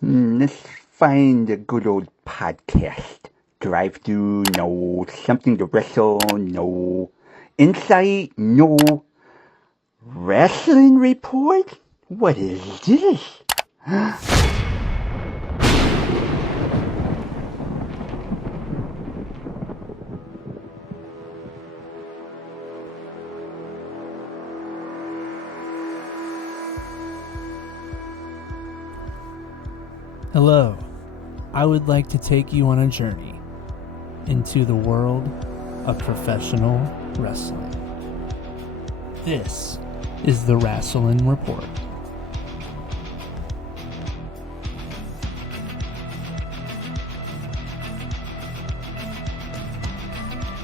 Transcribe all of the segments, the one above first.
Let's find a good old podcast. Drive through, no. Something to wrestle, no. Insight, no. Rasslin Report? What is this? Hello, I would like to take you on a journey into the world of professional wrestling. This is the Rasslin Report.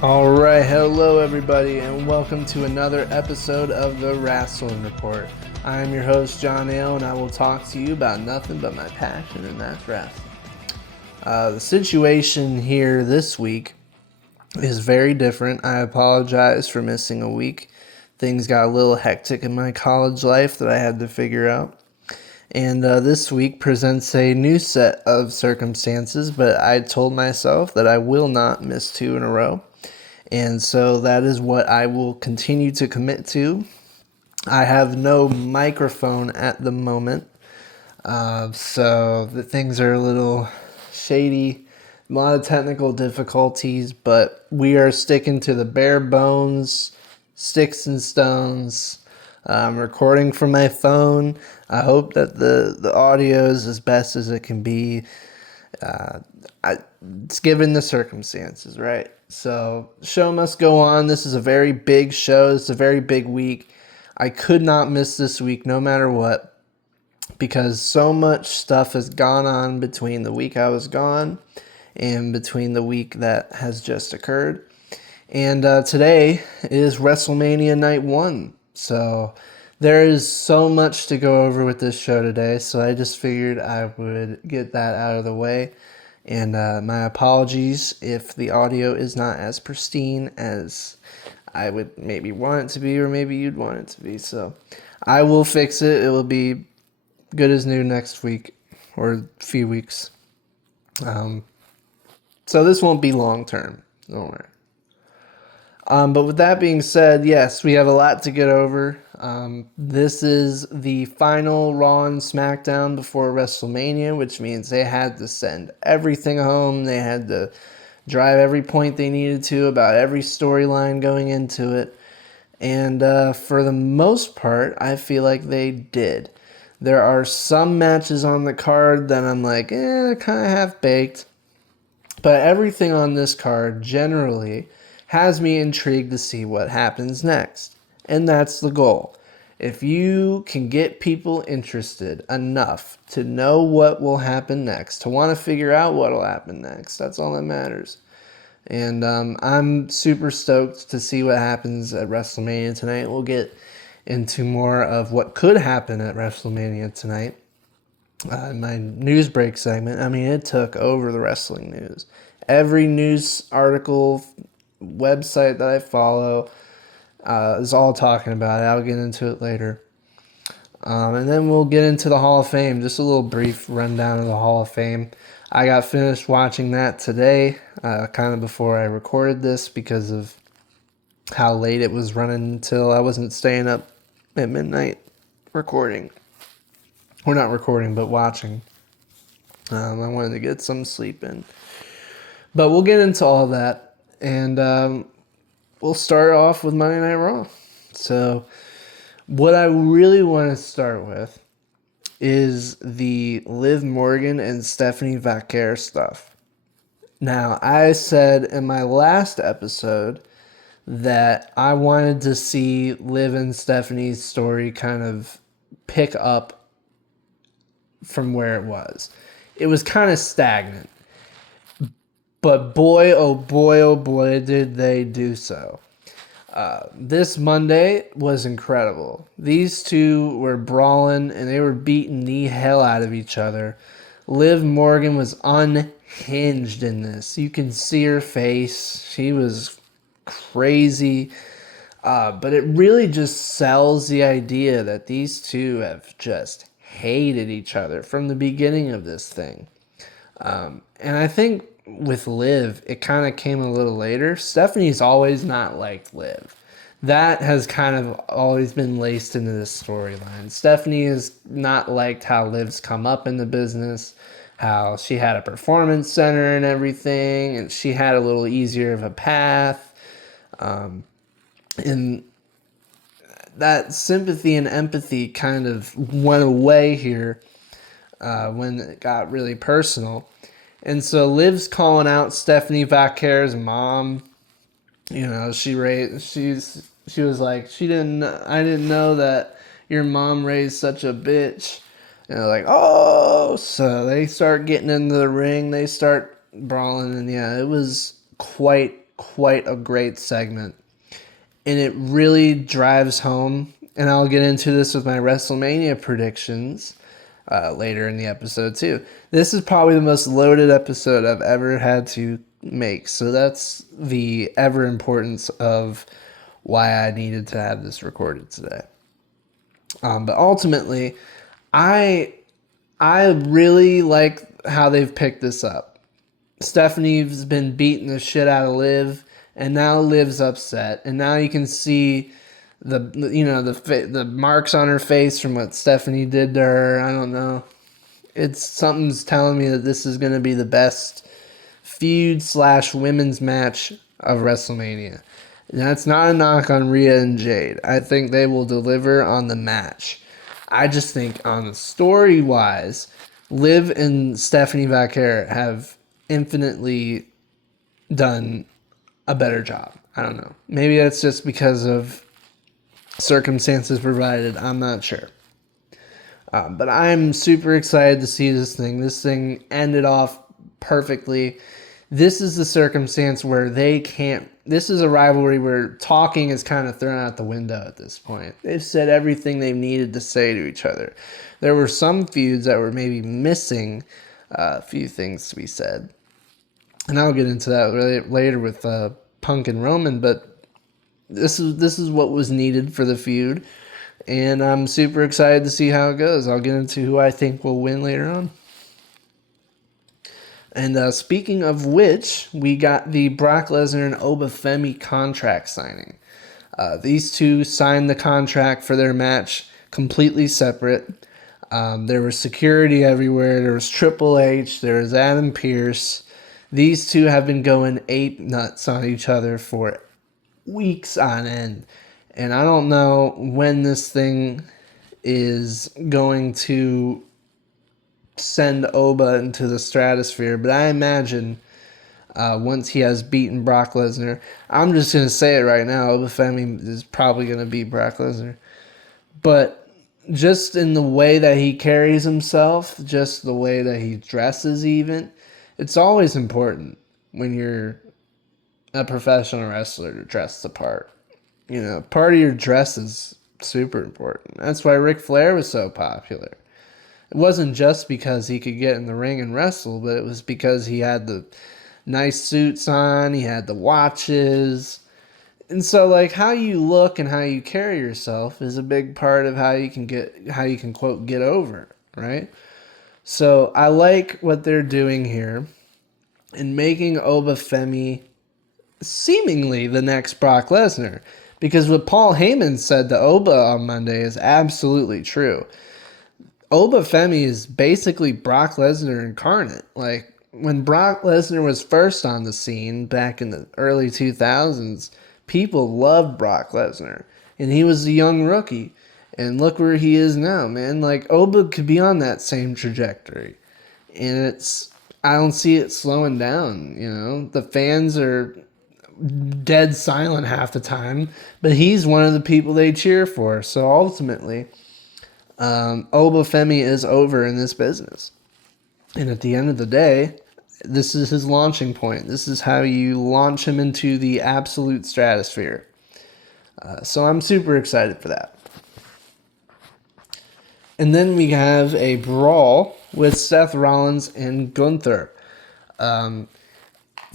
Alright, hello everybody, and welcome to another episode of the Rasslin Report. I am your host, John Ale, and I will talk to you about nothing but my passion, and that's wrestling. The situation here this week is very different. I apologize for missing a week. Things got a little hectic in my college life that I had to figure out. And this week presents a new set of circumstances, but I told myself that I will not miss 2 in a row. And so that is what I will continue to commit to. I have no microphone at the moment, so the things are a little shady, a lot of technical difficulties, but we are sticking to the bare bones, sticks and stones. I'm recording from my phone. I hope that the audio is as best as it can be. It's given the circumstances, right? So, show must go on. This is a very big show. It's a very big week. I could not miss this week no matter what, because so much stuff has gone on between the week I was gone and between the week that has just occurred. And today is WrestleMania Night 1. So there is so much to go over with this show today, so I just figured I would get that out of the way. And my apologies if the audio is not as pristine as I would maybe want it to be, or maybe you'd want it to be. So I will fix it. It will be good as new next week or a few weeks. So this won't be long term. Don't worry. But with that being said, yes, we have a lot to get over. This is the final Raw and SmackDown before WrestleMania, which means they had to send everything home. They had to drive every point they needed to about every storyline going into it. And for the most part, I feel like they did. There are some matches on the card that I'm like, they're kind of half-baked. But everything on this card generally has me intrigued to see what happens next. And that's the goal. If you can get people interested enough to know what will happen next, to want to figure out what will happen next, that's all that matters. And I'm super stoked to see what happens at WrestleMania tonight. We'll get into more of what could happen at WrestleMania tonight. My news break segment, it took over the wrestling news. Every news article, website that I follow is all talking about it. I'll get into it later. And then we'll get into the Hall of Fame. Just a little brief rundown of the Hall of Fame. I got finished watching that today, kind of before I recorded this, because of how late it was running until I wasn't staying up at midnight recording. We're not recording, but watching. I wanted to get some sleep in. But we'll get into all that, and we'll start off with Monday Night Raw. So what I really want to start with is the Liv Morgan and Stephanie Vaquer stuff. Now, I said in my last episode that I wanted to see Liv and Stephanie's story kind of pick up from where it was. It was kind of stagnant. But boy, oh boy, did they do so. This Monday was incredible. These two were brawling and they were beating the hell out of each other. Liv Morgan was unhinged in this. You can see her face. She was crazy. But it really just sells the idea that these two have just hated each other from the beginning of this thing. And I think with Liv, it kind of came a little later. Stephanie's always not liked Liv. That has kind of always been laced into this storyline. Stephanie is not liked how Liv's come up in the business, how she had a performance center and everything, and she had a little easier of a path. And that sympathy and empathy kind of went away here when it got really personal. And so Liv's calling out Stephanie Vacquer's mom. You know, she was like, I didn't know that your mom raised such a bitch. And they're like, oh, so they start getting into the ring, they start brawling, and yeah, it was quite a great segment. And it really drives home, and I'll get into this with my WrestleMania predictions later in the episode too. This is probably the most loaded episode I've ever had to make, so that's the ever importance of why I needed to have this recorded today. But ultimately, I really like how they've picked this up. Stephanie's been beating the shit out of Liv, and now Liv's upset, and now you can see the marks on her face from what Stephanie did to her. I don't know. Something's telling me that this is going to be the best feud/women's match of WrestleMania. And that's not a knock on Rhea and Jade. I think they will deliver on the match. I just think on the story-wise, Liv and Stephanie Vacquer have infinitely done a better job. I don't know. Maybe that's just because of circumstances provided. I'm not sure. But I'm super excited to see this thing. This thing ended off perfectly. This is the circumstance where this is a rivalry where talking is kind of thrown out the window at this point. They've said everything they've needed to say to each other. There were some feuds that were maybe missing a few things to be said. And I'll get into that later with Punk and Roman, but this is what was needed for the feud. And I'm super excited to see how it goes. I'll get into who I think will win later on. And speaking of which, we got the Brock Lesnar and Oba Femi contract signing. These two signed the contract for their match completely separate. There was security everywhere. There was Triple H. There was Adam Pearce. These two have been going ape nuts on each other for weeks on end. And I don't know when this thing is going to send Oba into the stratosphere, but I imagine once he has beaten Brock Lesnar, I'm just going to say it right now, Oba Femi is probably going to beat Brock Lesnar. But just in the way that he carries himself, just the way that he dresses even, it's always important when you're a professional wrestler to dress the part. You know, part of your dress is super important. That's why Ric Flair was so popular. It wasn't just because he could get in the ring and wrestle, but it was because he had the nice suits on, he had the watches. And so, like, how you look and how you carry yourself is a big part of how you can quote, get over, right? So I like what they're doing here in making Oba Femi seemingly the next Brock Lesnar. Because what Paul Heyman said to Oba on Monday is absolutely true. Oba Femi is basically Brock Lesnar incarnate. Like, when Brock Lesnar was first on the scene back in the early 2000s, people loved Brock Lesnar. And he was a young rookie. And look where he is now, man. Like, Oba could be on that same trajectory. And I don't see it slowing down, you know. The fans are dead silent half the time, but he's one of the people they cheer for. So ultimately, Oba Femi is over in this business. And at the end of the day, this is his launching point. This is how you launch him into the absolute stratosphere. So I'm super excited for that. And then we have a brawl with Seth Rollins and Gunther.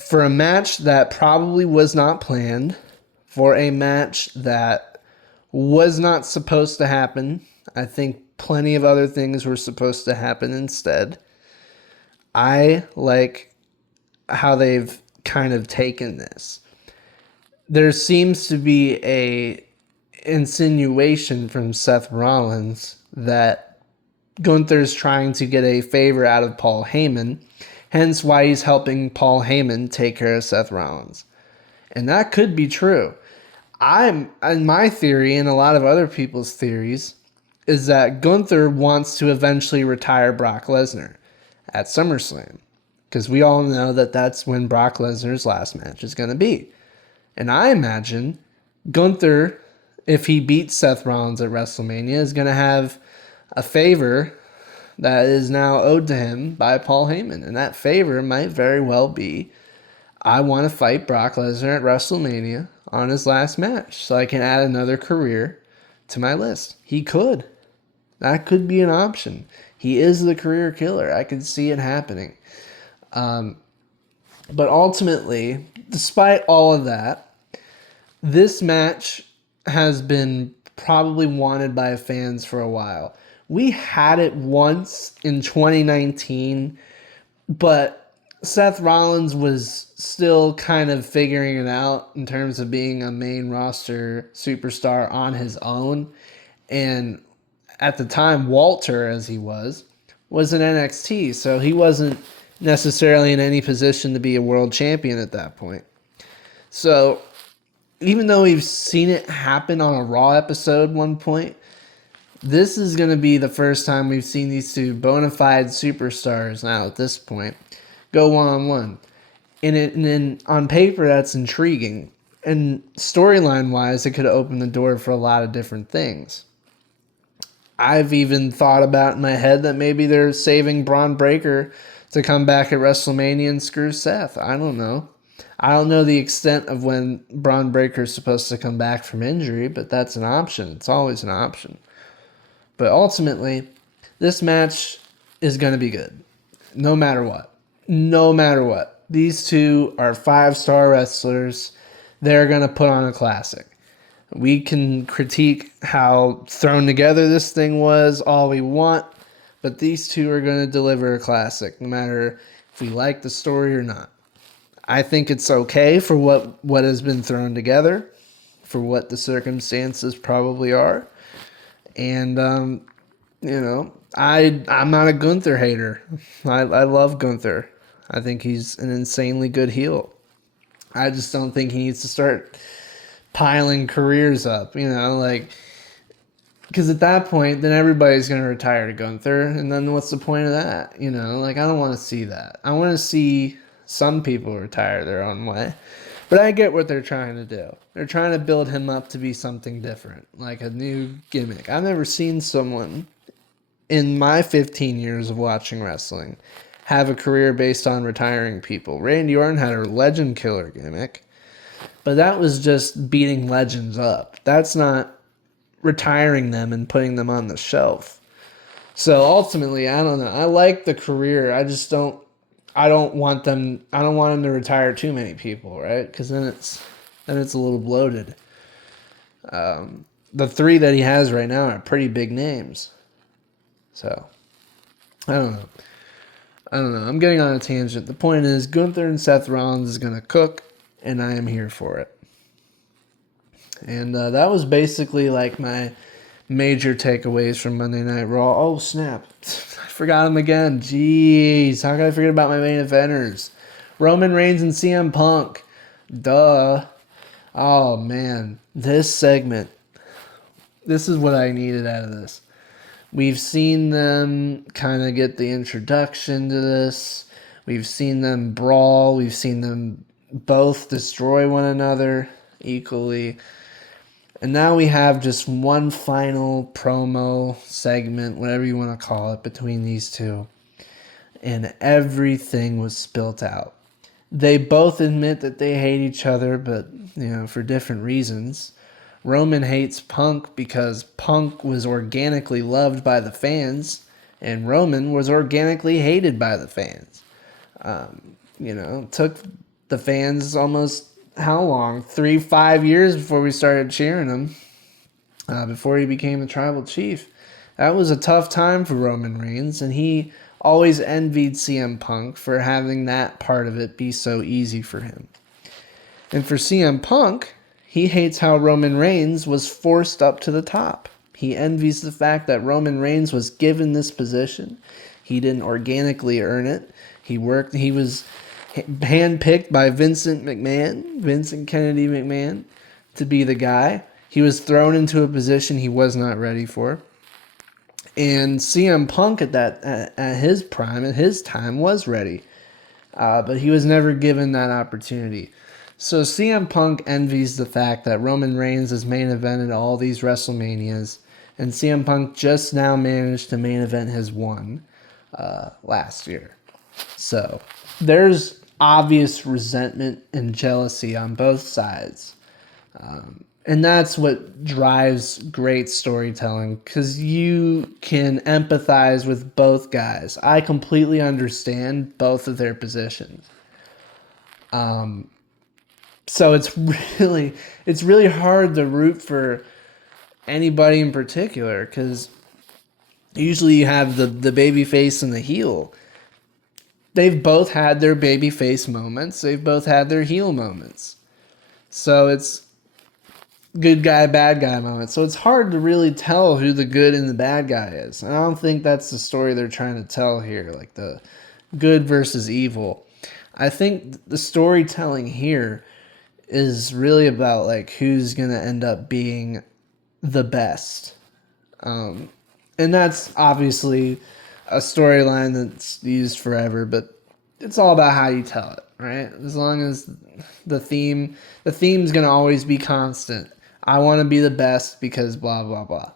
For a match that probably was not planned, for a match that was not supposed to happen. I think plenty of other things were supposed to happen instead. I like how they've kind of taken this. There seems to be a insinuation from Seth Rollins that Gunther's trying to get a favor out of Paul Heyman, hence why he's helping Paul Heyman take care of Seth Rollins. And that could be true. My theory, and a lot of other people's theories, is that Gunther wants to eventually retire Brock Lesnar at SummerSlam. Because we all know that that's when Brock Lesnar's last match is going to be. And I imagine Gunther, if he beats Seth Rollins at WrestleMania, is going to have a favor that is now owed to him by Paul Heyman. And that favor might very well be, I want to fight Brock Lesnar at WrestleMania on his last match so I can add another career to my list. He could. That could be an option. He is the career killer. I could see it happening. But ultimately, despite all of that, this match has been probably wanted by fans for a while. We had it once in 2019, but Seth Rollins was still kind of figuring it out in terms of being a main roster superstar on his own. And at the time, Walter, as he was in NXT, so he wasn't necessarily in any position to be a world champion at that point. So even though we've seen it happen on a Raw episode one point, this is going to be the first time we've seen these two bona fide superstars now at this point go one-on-one. And then on paper, that's intriguing. And storyline-wise, it could open the door for a lot of different things. I've even thought about in my head that maybe they're saving Braun Breaker to come back at WrestleMania and screw Seth. I don't know. I don't know the extent of when Braun Breaker is supposed to come back from injury, but that's an option. It's always an option. But ultimately, this match is going to be good. No matter what. No matter what. These two are 5-star wrestlers. They're going to put on a classic. We can critique how thrown together this thing was all we want, but these two are going to deliver a classic, no matter if we like the story or not. I think it's okay for what has been thrown together, for what the circumstances probably are. And, I'm not a Gunther hater. I love Gunther. I think he's an insanely good heel. I just don't think he needs to start piling careers up, because at that point, then everybody's going to retire to Gunther, and then what's the point of that? I don't want to see that. I want to see some people retire their own way, but I get what they're trying to do. They're trying to build him up to be something different, like a new gimmick. I've never seen someone in my 15 years of watching wrestling have a career based on retiring people. Randy Orton had a legend killer gimmick, but that was just beating legends up. That's not retiring them and putting them on the shelf. So ultimately, I don't know. I like the career. I don't want him to retire too many people, right? Because then it's a little bloated. The 3 that he has right now are pretty big names. So I don't know. I'm getting on a tangent. The point is, Gunther and Seth Rollins is going to cook, and I am here for it. And that was basically like my major takeaways from Monday Night Raw. Oh, snap. I forgot him again. Jeez. How could I forget about my main eventers? Roman Reigns and CM Punk. Duh. Oh, man. This segment. This is what I needed out of this. We've seen them kind of get the introduction to this. We've seen them brawl. We've seen them both destroy one another equally. And now we have just one final promo segment, whatever you want to call it, between these two. And everything was spilt out. They both admit that they hate each other, but, for different reasons. Roman hates Punk because Punk was organically loved by the fans, and Roman was organically hated by the fans. It took the fans almost, how long? 3-5 years before we started cheering him, before he became a tribal chief That was a tough time for Roman Reigns, and he always envied CM Punk for having that part of it be so easy for him. And for CM Punk, he hates how Roman Reigns was forced up to the top. He envies the fact that Roman Reigns was given this position. He didn't organically earn it. He was handpicked by Vincent Kennedy McMahon, to be the guy. He was thrown into a position he was not ready for. And CM Punk at his prime, at his time, was ready. But he was never given that opportunity. So CM Punk envies the fact that Roman Reigns has main evented all these WrestleManias, and CM Punk just now managed to main event his one last year. So there's obvious resentment and jealousy on both sides. And that's what drives great storytelling, because you can empathize with both guys. I completely understand both of their positions. So it's really hard to root for anybody in particular, because usually you have the baby face and the heel. They've both had their baby face moments. They've both had their heel moments. So it's good guy, bad guy moments. So it's hard to really tell who the good and the bad guy is. And I don't think that's the story they're trying to tell here, like the good versus evil. I think the storytelling here is really about like who's going to end up being the best. And that's obviously a storyline that's used forever, but it's all about how you tell it, right? As long as the theme's going to always be constant. I want to be the best because blah, blah, blah.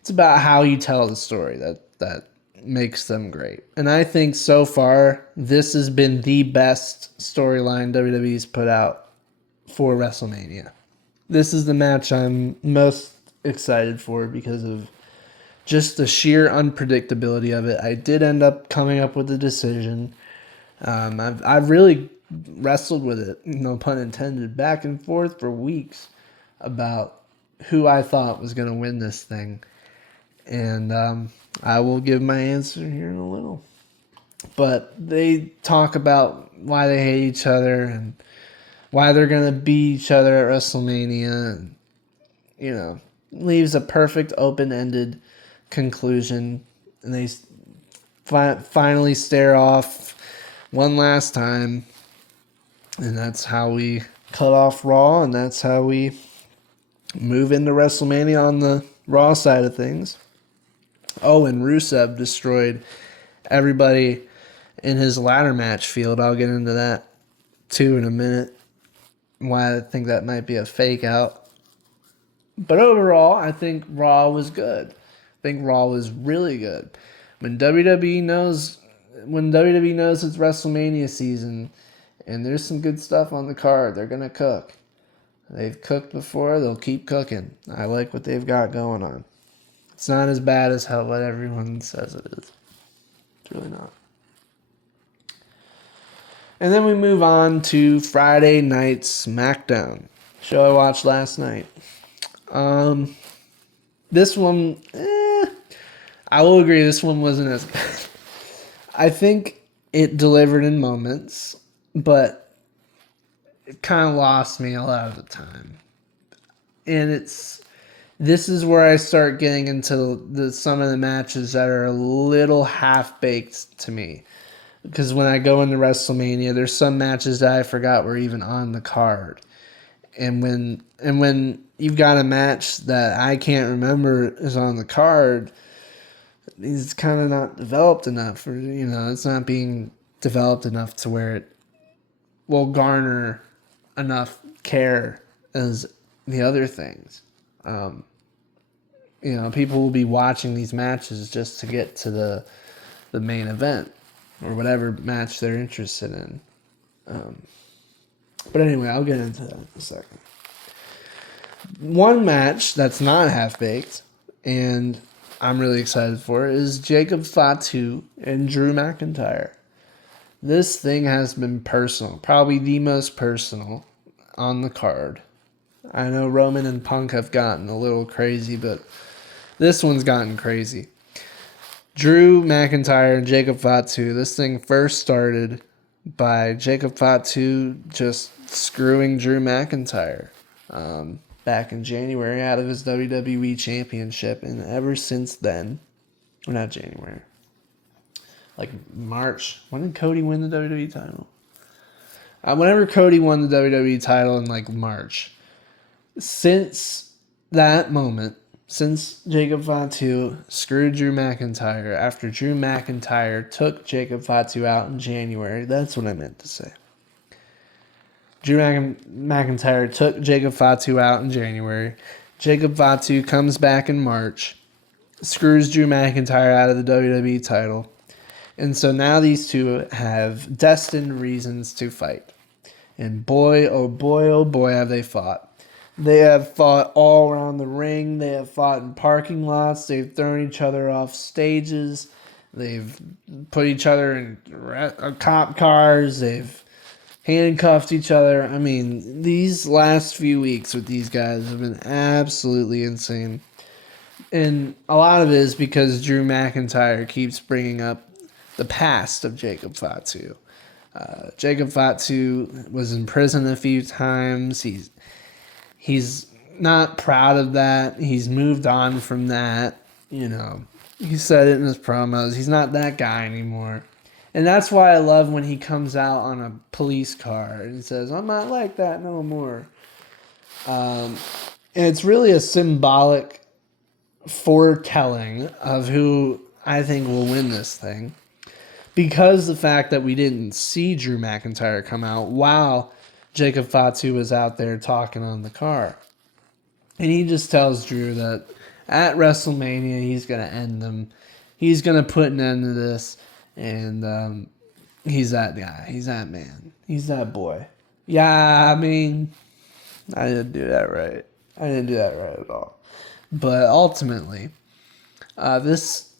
It's about how you tell the story that makes them great. And I think so far, this has been the best storyline WWE's put out for WrestleMania. This is the match I'm most excited for because of just the sheer unpredictability of it. I did end up coming up with a decision. I've really wrestled with it, no pun intended, back and forth for weeks about who I thought was going to win this thing. And I will give my answer here in a little. But they talk about why they hate each other and why they're going to beat each other at WrestleMania. And, leaves a perfect open-ended conclusion. And they finally stare off one last time. And that's how we cut off Raw, and that's how we move into WrestleMania on the Raw side of things. Oh, and Rusev destroyed everybody in his ladder match field. I'll get into that too in a minute. Why I think that might be a fake out. But overall, I think Raw was good. I think Raw was really good. When WWE knows it's WrestleMania season and there's some good stuff on the card, they're going to cook. They've cooked before, they'll keep cooking. I like what they've got going on. It's not as bad as what everyone says it is. It's really not. And then we move on to Friday Night SmackDown. Show I watched last night. This one, I will agree, this one wasn't as good. I think it delivered in moments, but it kind of lost me a lot of the time. And this is where I start getting into some of the matches that are a little half-baked to me. Because when I go into WrestleMania, there's some matches that I forgot were even on the card. And when you've got a match that I can't remember is on the card, it's kind of not developed enough. Or, it's not being developed enough to where it will garner enough care as the other things. People will be watching these matches just to get to the main event or whatever match they're interested in. But anyway, I'll get into that in a second. One match that's not half-baked, and I'm really excited for, is Jacob Fatu and Drew McIntyre. This thing has been personal, probably the most personal on the card. I know Roman and Punk have gotten a little crazy, but this one's gotten crazy. Drew McIntyre and Jacob Fatu. This thing first started by Jacob Fatu just screwing Drew McIntyre back in January out of his WWE Championship. And ever since then, or not January, like March. When did Cody win the WWE title? Whenever Cody won the WWE title in like March. Since that moment, since Jacob Fatu screwed Drew McIntyre after Drew McIntyre took Jacob Fatu out in January, that's what I meant to say. Drew McIntyre took Jacob Fatu out in January. Jacob Fatu comes back in March, screws Drew McIntyre out of the WWE title. And so now these two have destined reasons to fight. And boy, oh boy, have they fought. They have fought all around the ring. They have fought in parking lots. They've thrown each other off stages. They've put each other in cop cars. They've handcuffed each other. I mean, these last few weeks with these guys have been absolutely insane. And a lot of it is because Drew McIntyre keeps bringing up the past of Jacob Fatu. Jacob Fatu was in prison a few times. He's not proud of that. He's moved on from that. You know, he said it in his promos. He's not that guy anymore. And that's why I love when he comes out on a police car and says, I'm not like that no more. And it's really a symbolic foretelling of who I think will win this thing. Because the fact that we didn't see Drew McIntyre come out while Jacob Fatu was out there talking on the car. And he just tells Drew that at WrestleMania, he's going to end them. He's going to put an end to this. And he's that guy. He's that man. He's that boy. Yeah, I mean, I didn't do that right. I didn't do that right at all. But ultimately,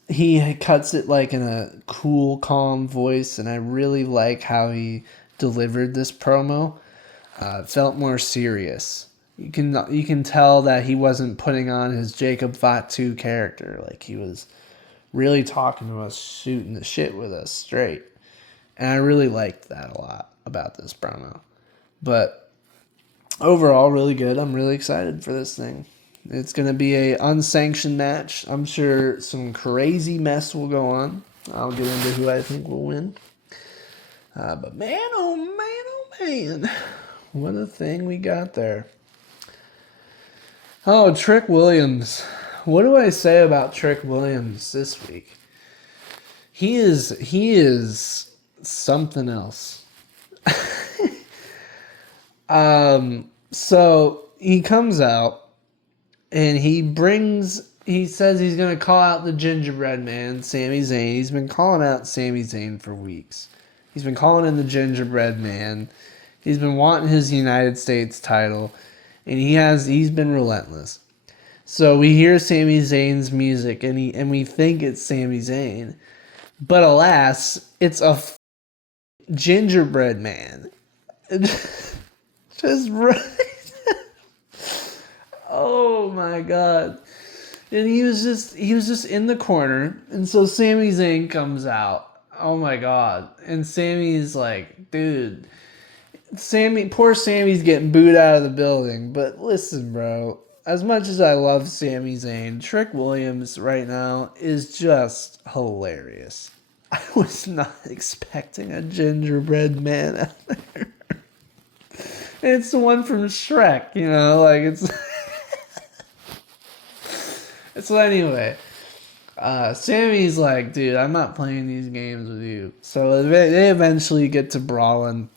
he cuts it like in a cool, calm voice, and I really like how he delivered this promo. It felt more serious. You can tell that he wasn't putting on his Jacob Fatu character. Like, he was really talking to us, shooting the shit with us straight. And I really liked that a lot about this promo. But overall, really good. I'm really excited for this thing. It's going to be a unsanctioned match. I'm sure some crazy mess will go on. I'll get into who I think will win. But man, oh man. What a thing we got there. Oh, Trick Williams. What do I say about Trick Williams this week? He is something else. So he comes out and he says he's going to call out the Gingerbread Man, Sami Zayn. He's been calling out Sami Zayn for weeks. He's been calling him the Gingerbread Man. He's been wanting his United States title, and he's been relentless. So we hear Sami Zayn's music, and we think it's Sami Zayn, but alas, it's a Gingerbread Man. Just right. Oh my god. And he was just in the corner, and so Sami Zayn comes out. Oh my god. And Sami's like, dude, poor Sami's getting booed out of the building. But listen, bro, as much as I love Sami Zayn, Trick Williams right now is just hilarious. I was not expecting a Gingerbread Man out there. And it's the one from Shrek, you know, like it's... So anyway, Sammy's like, dude, I'm not playing these games with you. So they eventually get to brawling.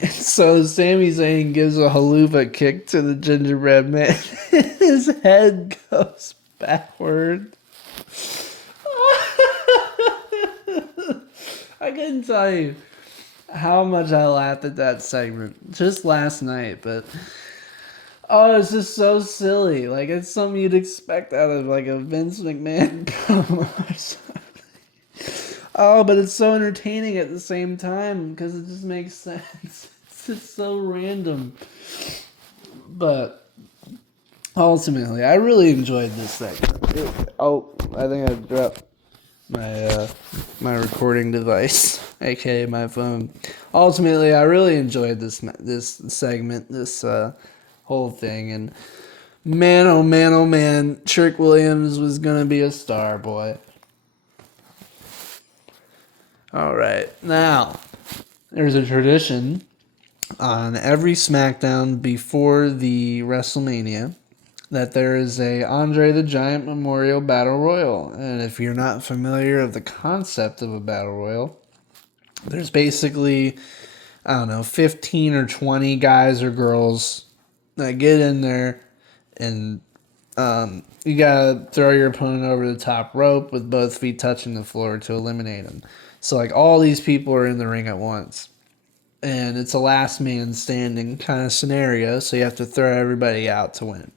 And so Sami Zayn gives a haluva kick to the Gingerbread Man. His head goes backward. I couldn't tell you how much I laughed at that segment just last night, but... Oh, it's just so silly. Like, it's something you'd expect out of, like, a Vince McMahon promo or something. Oh, but it's so entertaining at the same time because it just makes sense. It's just so random. But ultimately, I really enjoyed this segment. I think I dropped my recording device, aka my phone. Ultimately, I really enjoyed this segment, this whole thing, and man, oh man, oh man, Trick Williams was gonna be a star, boy. All right, now there's a tradition on every SmackDown before the WrestleMania that there is a Andre the Giant Memorial Battle Royal. And if you're not familiar with the concept of a Battle Royal, there's basically, 15 or 20 guys or girls that get in there, and you gotta throw your opponent over the top rope with both feet touching the floor to eliminate them. So, like, all these people are in the ring at once. And it's a last man standing kind of scenario, so you have to throw everybody out to win.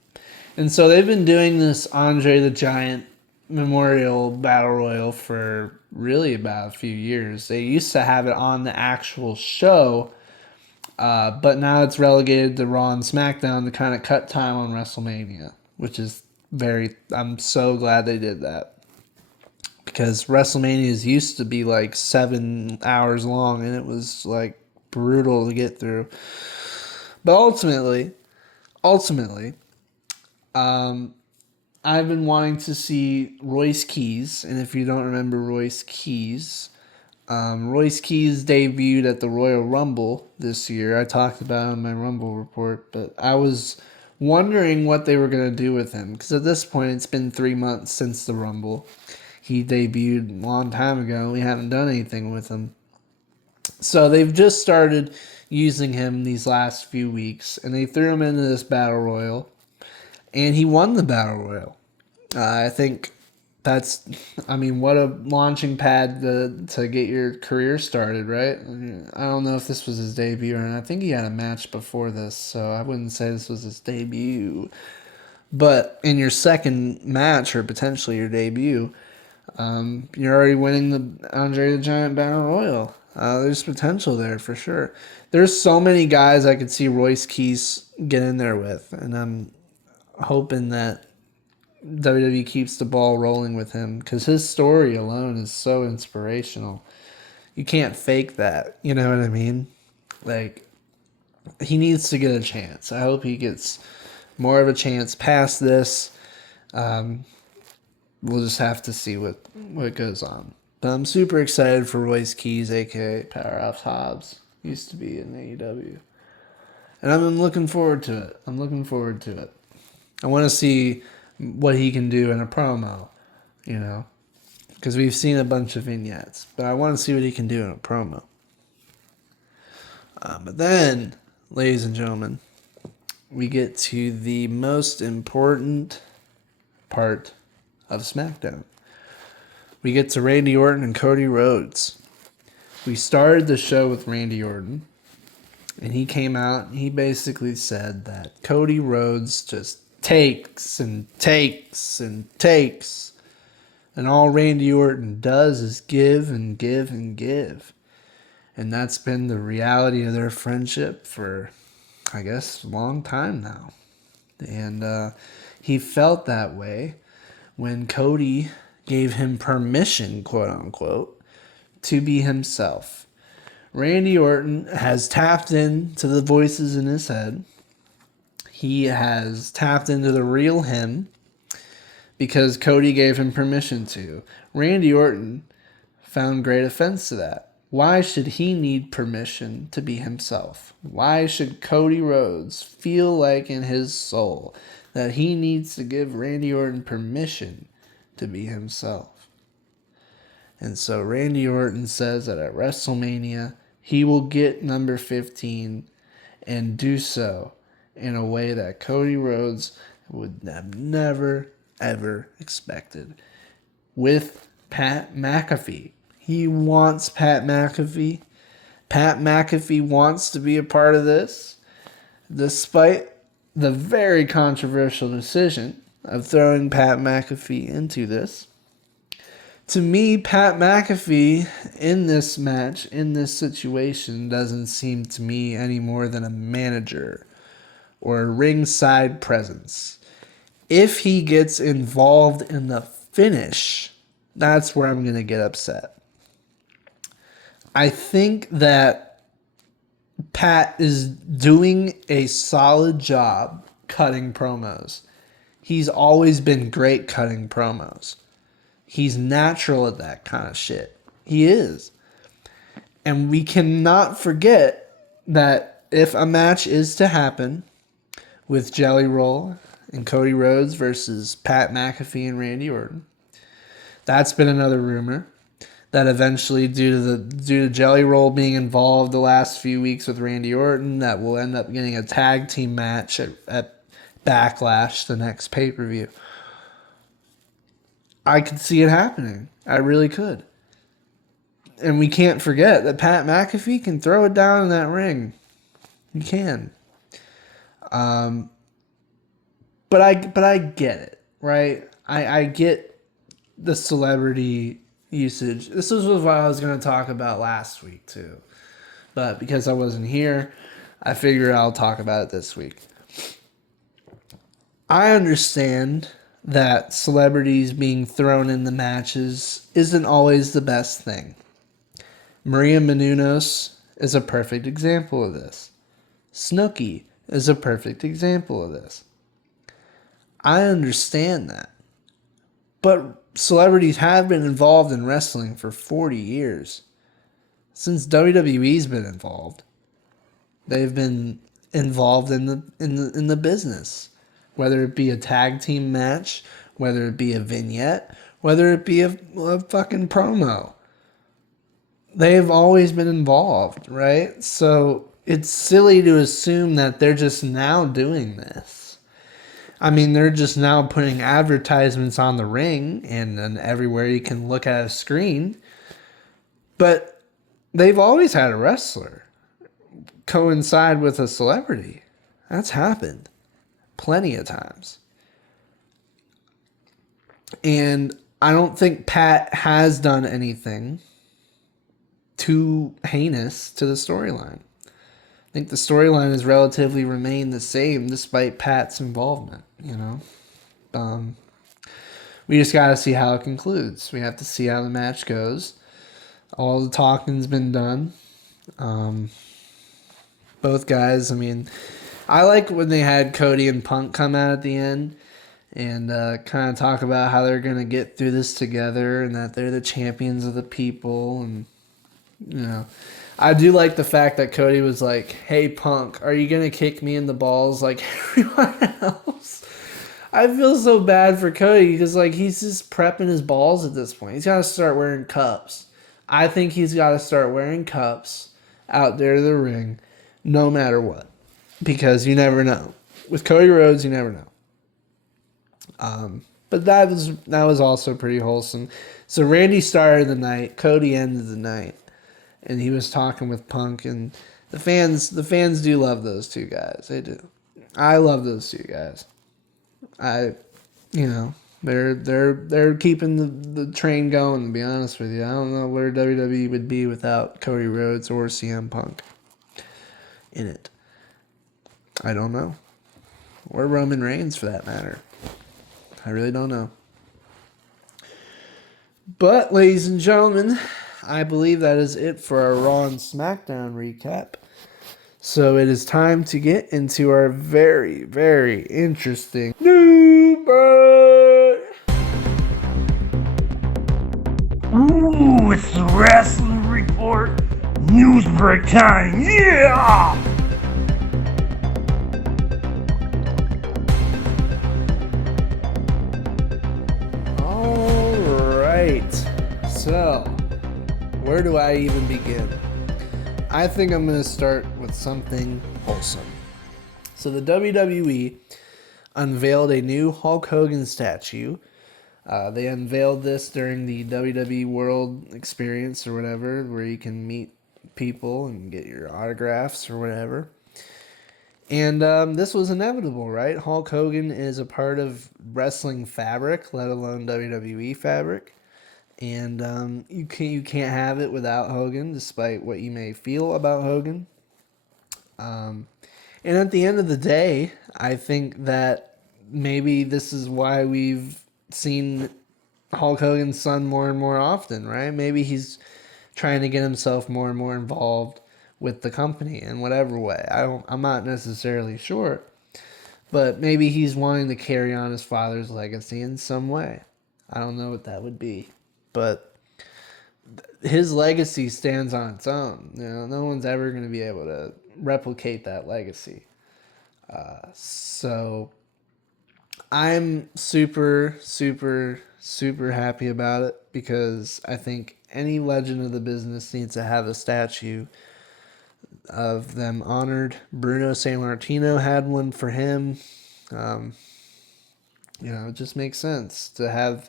And so they've been doing this Andre the Giant Memorial Battle Royal for really about a few years. They used to have it on the actual show, but now it's relegated to Raw and SmackDown to kind of cut time on WrestleMania, which is I'm so glad they did that. Because WrestleManias used to be like 7 hours long, and it was like brutal to get through. But ultimately, I've been wanting to see Royce Keys, and if you don't remember Royce Keys debuted at the Royal Rumble this year. I talked about it in my Rumble report, but I was wondering what they were going to do with him, because at this point it's been 3 months since the Rumble. He debuted a long time ago, and we haven't done anything with him. So they've just started using him these last few weeks, and they threw him into this Battle Royal, and he won the Battle Royal. I think what a launching pad to get your career started, right? I don't know if this was his debut, and I think he had a match before this, so I wouldn't say this was his debut. But in your second match, or potentially your debut, you're already winning the Andre the Giant Battle Royal. There's potential there for sure. There's so many guys I could see Royce Keys get in there with, and I'm hoping that WWE keeps the ball rolling with him, because his story alone is so inspirational. You can't fake that, you know what I mean? Like, he needs to get a chance. I hope he gets more of a chance past this. We'll just have to see what goes on. But I'm super excited for Royce Keys, a.k.a. Powerhouse Hobbs. Used to be in AEW. And I'm looking forward to it. I want to see what he can do in a promo, because we've seen a bunch of vignettes. But I want to see what he can do in a promo. But then, ladies and gentlemen, we get to the most important part of SmackDown. We get to Randy Orton and Cody Rhodes. We started the show with Randy Orton, and he came out and he basically said that Cody Rhodes just takes and takes and takes, and all Randy Orton does is give and give and give. And that's been the reality of their friendship for, I guess, a long time now. And he felt that way when Cody gave him permission, quote unquote, to be himself. Randy Orton has tapped into the voices in his head. He has tapped into the real him because Cody gave him permission to. Randy Orton found great offense to that. Why should he need permission to be himself? Why should Cody Rhodes feel like in his soul that he needs to give Randy Orton permission to be himself? And so Randy Orton says that at WrestleMania, he will get number 15 and do so in a way that Cody Rhodes would have never, ever expected. With Pat McAfee. He wants Pat McAfee. Pat McAfee wants to be a part of this, despite the very controversial decision of throwing Pat McAfee into this. To me, Pat McAfee in this match, in this situation, doesn't seem to me any more than a manager or a ringside presence. If he gets involved in the finish, That's where I'm going to get upset. I think that Pat is doing a solid job cutting promos. He's always been great cutting promos. He's natural at that kind of shit. He is. And we cannot forget that if a match is to happen with Jelly Roll and Cody Rhodes versus Pat McAfee and Randy Orton, that's been another rumor that eventually, due to Jelly Roll being involved the last few weeks with Randy Orton, that will end up getting a tag team match at Backlash, the next pay-per-view. I could see it happening. I really could. And we can't forget that Pat McAfee can throw it down in that ring. He can. But I get it, right? I get the celebrity usage. This was what I was going to talk about last week too. But because I wasn't here, I figure I'll talk about it this week. I understand that celebrities being thrown in the matches isn't always the best thing. Maria Menounos is a perfect example of this. Snooki is a perfect example of this. I understand that. But celebrities have been involved in wrestling for 40 years. Since WWE's been involved, they've been involved in the business. Whether it be a tag team match, whether it be a vignette, whether it be a fucking promo. They've always been involved, right? So it's silly to assume that they're just now doing this. I mean, they're just now putting advertisements on the ring and everywhere you can look at a screen. But they've always had a wrestler coincide with a celebrity. That's happened plenty of times. And I don't think Pat has done anything too heinous to the storyline. I think the storyline has relatively remained the same despite Pat's involvement, you know. We just got to see how it concludes. We have to see how the match goes. All the talking's been done. Both guys, I mean, I like when they had Cody and Punk come out at the end and kind of talk about how they're going to get through this together and that they're the champions of the people. And, you know, I do like the fact that Cody was like, hey, Punk, are you going to kick me in the balls like everyone else? I feel so bad for Cody because, like, he's just prepping his balls at this point. He's got to start wearing cups. I think he's got to start wearing cups out there to the ring no matter what. Because you never know. With Cody Rhodes, you never know. But that was also pretty wholesome. So Randy started the night, Cody ended the night, and he was talking with Punk, and the fans do love those two guys. They do. I love those two guys. They're keeping the train going, to be honest with you. I don't know where WWE would be without Cody Rhodes or CM Punk in it. I don't know. Or Roman Reigns, for that matter. I really don't know. But, ladies and gentlemen, I believe that is it for our Raw and SmackDown recap. So it is time to get into our very, very interesting new bird. Ooh, it's the Rasslin Report news break time. Yeah! So, where do I even begin? I think I'm going to start with something wholesome. So the WWE unveiled a new Hulk Hogan statue. They unveiled this during the WWE World Experience or whatever, where you can meet people and get your autographs or whatever. And this was inevitable, right? Hulk Hogan is a part of wrestling fabric, let alone WWE fabric. And you can't have it without Hogan, despite what you may feel about Hogan. And at the end of the day, I think that maybe this is why we've seen Hulk Hogan's son more and more often, right? Maybe he's trying to get himself more and more involved with the company in whatever way. I'm not necessarily sure, but maybe he's wanting to carry on his father's legacy in some way. I don't know what that would be, but his legacy stands on its own. No one's ever going to be able to replicate that legacy. So I'm super, super, super happy about it, because I think any legend of the business needs to have a statue of them honored. Bruno Sammartino had one for him. It just makes sense to have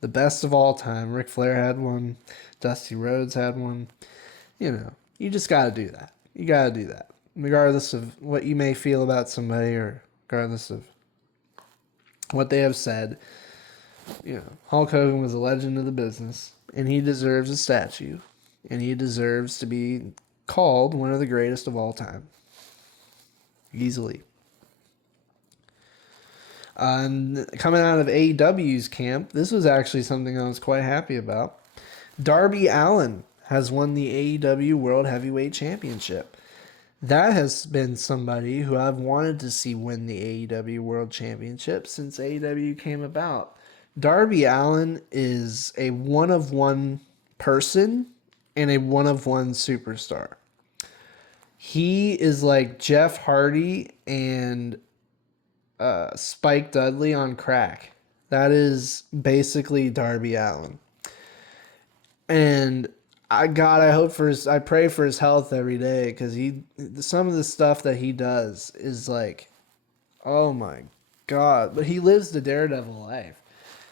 the best of all time. Ric Flair had one. Dusty Rhodes had one. You just got to do that. You got to do that. Regardless of what you may feel about somebody, or regardless of what they have said, Hulk Hogan was a legend of the business, and he deserves a statue, and he deserves to be called one of the greatest of all time. Easily. And coming out of AEW's camp, this was actually something I was quite happy about. Darby Allin has won the AEW World Heavyweight Championship. That has been somebody who I've wanted to see win the AEW World Championship since AEW came about. Darby Allin is a one-of-one person and a one-of-one superstar. He is like Jeff Hardy and Spike Dudley on crack. That is basically Darby Allin. And I pray for his health every day, because some of the stuff that he does is like, oh my God. But he lives the daredevil life.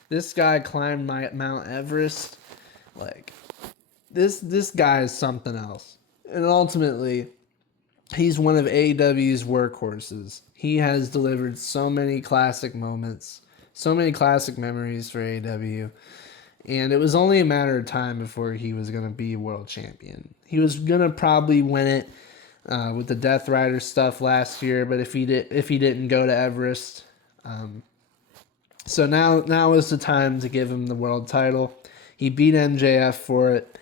This guy climbed Mount Everest. Like, this guy is something else. And ultimately, he's one of AEW's workhorses. He has delivered so many classic moments, so many classic memories for AEW. And it was only a matter of time before he was going to be world champion. He was going to probably win it with the Death Rider stuff last year, but if he didn't go to Everest. So now is the time to give him the world title. He beat MJF for it.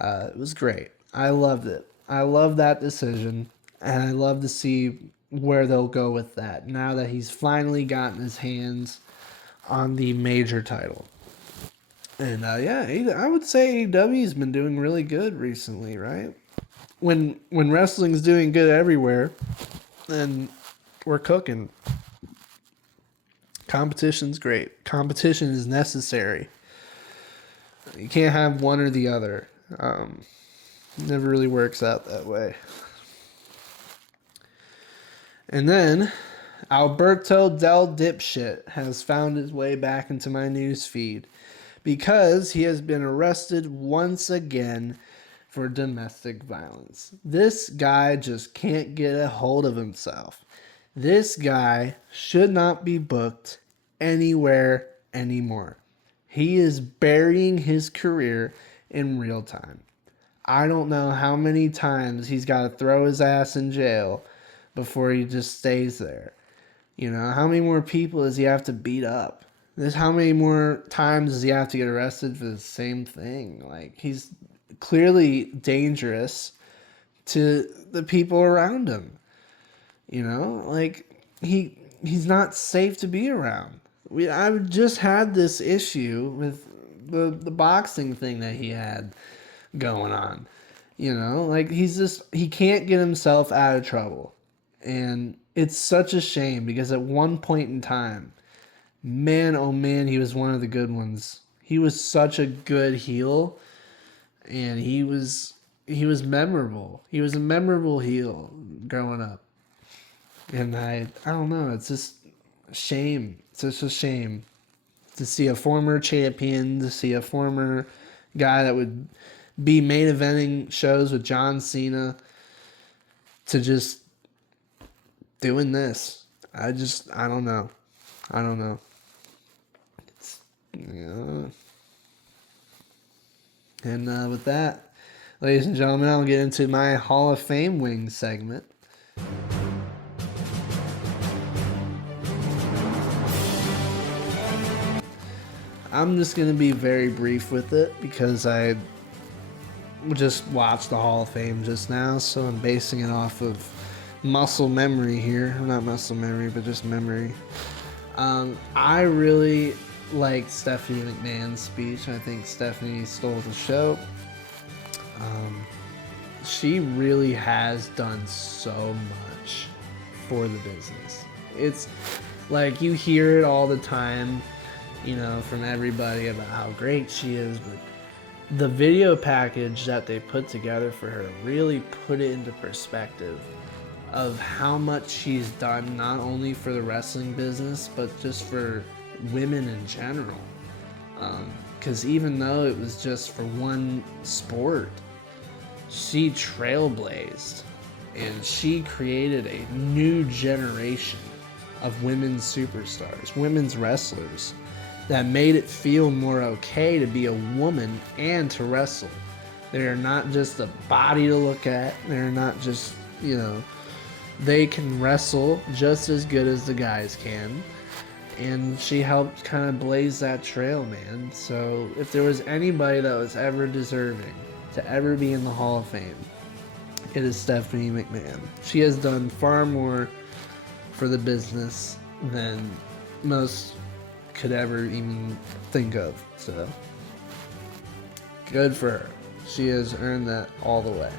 It was great. I loved it. I love that decision, and I love to see where they'll go with that now that he's finally gotten his hands on the major title. And I would say AEW's been doing really good recently, right? When wrestling's doing good everywhere, then we're cooking. Competition's great. Competition is necessary. You can't have one or the other. Never really works out that way. And then Alberto Del Dipshit has found his way back into my news feed, because he has been arrested once again for domestic violence. This guy just can't get a hold of himself. This guy should not be booked anywhere anymore. He is burying his career in real time. I don't know how many times he's got to throw his ass in jail before he just stays there. How many more people does he have to beat up? How many more times does he have to get arrested for the same thing? Like, he's clearly dangerous to the people around him. Like, he's not safe to be around. I've just had this issue with the boxing thing that he had going on. Like, he can't get himself out of trouble. And it's such a shame, because at one point in time, man, oh man, he was one of the good ones. He was such a good heel, and he was memorable. He was a memorable heel growing up. And I don't know, it's just a shame. It's just a shame to see a former champion, to see a former guy that would be main eventing shows with John Cena, to just doing this. I don't know. And with that, ladies and gentlemen, I'll get into my Hall of Fame wings segment. I'm just going to be very brief with it because I just watched the Hall of Fame just now, so I'm basing it off of muscle memory here. Not muscle memory, but just memory. I really liked Stephanie McMahon's speech. I think Stephanie stole the show. She really has done so much for the business. It's like you hear it all the time, you know, from everybody about how great she is, but the video package that they put together for her really put it into perspective of how much she's done, not only for the wrestling business, but just for women in general. Because even though it was just for one sport, she trailblazed and she created a new generation of women's superstars, women's wrestlers that made it feel more okay to be a woman and to wrestle. They're not just a body to look at. They're not just, you know, they can wrestle just as good as the guys can. And she helped kind of blaze that trail, man. So if there was anybody that was ever deserving to ever be in the Hall of Fame, it is Stephanie McMahon. She has done far more for the business than most could ever even think of. So good for her. She has earned that all the way.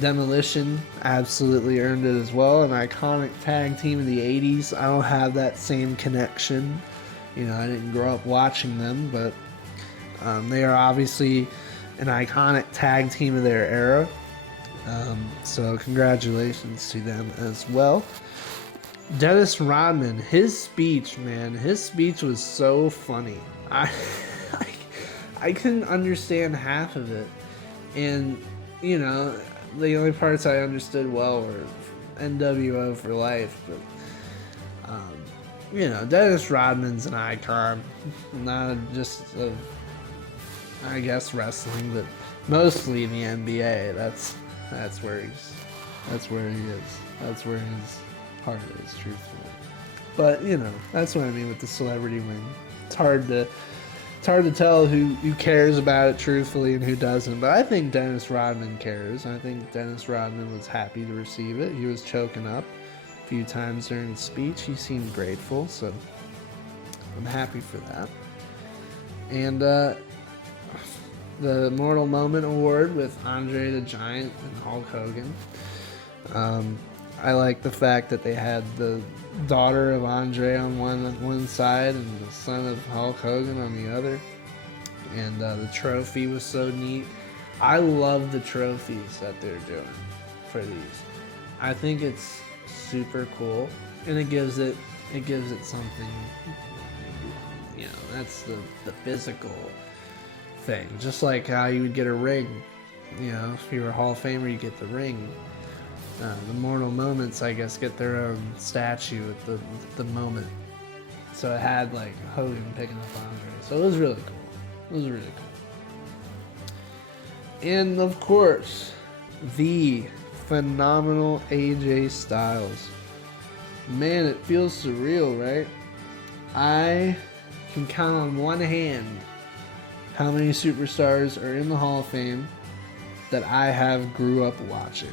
Demolition absolutely earned it as well. An iconic tag team of the 80s. I don't have that same connection. You know, I didn't grow up watching them, but they are obviously an iconic tag team of their era. So congratulations to them as well. Dennis Rodman, his speech, man, his speech was so funny. I couldn't understand half of it. And, you know, the only parts I understood well were NWO for life. But, you know, Dennis Rodman's an icon. Not just of, I guess, wrestling, but mostly in the NBA. That's where he is. That's where his heart is, truthfully. But, you know, that's what I mean with the celebrity wing. It's hard to tell who cares about it truthfully and who doesn't. But I think Dennis Rodman cares. I think Dennis Rodman was happy to receive it. He was choking up a few times during the speech. He seemed grateful, so I'm happy for that. And the Mortal Moment Award with Andre the Giant and Hulk Hogan. I like the fact that they had the daughter of Andre on one side and the son of Hulk Hogan on the other. And the trophy was so neat. I love the trophies that they're doing for these. I think it's super cool, and it gives it something. You know, that's the physical thing. Just like how you would get a ring. You know, if you were a Hall of Famer, you get the ring. The Mortal Moments, I guess, get their own statue at the moment. So it had like Hogan picking up Andre. So it was really cool. It was really cool. And of course, the phenomenal AJ Styles. Man, it feels surreal, right? I can count on one hand how many superstars are in the Hall of Fame that I have grew up watching.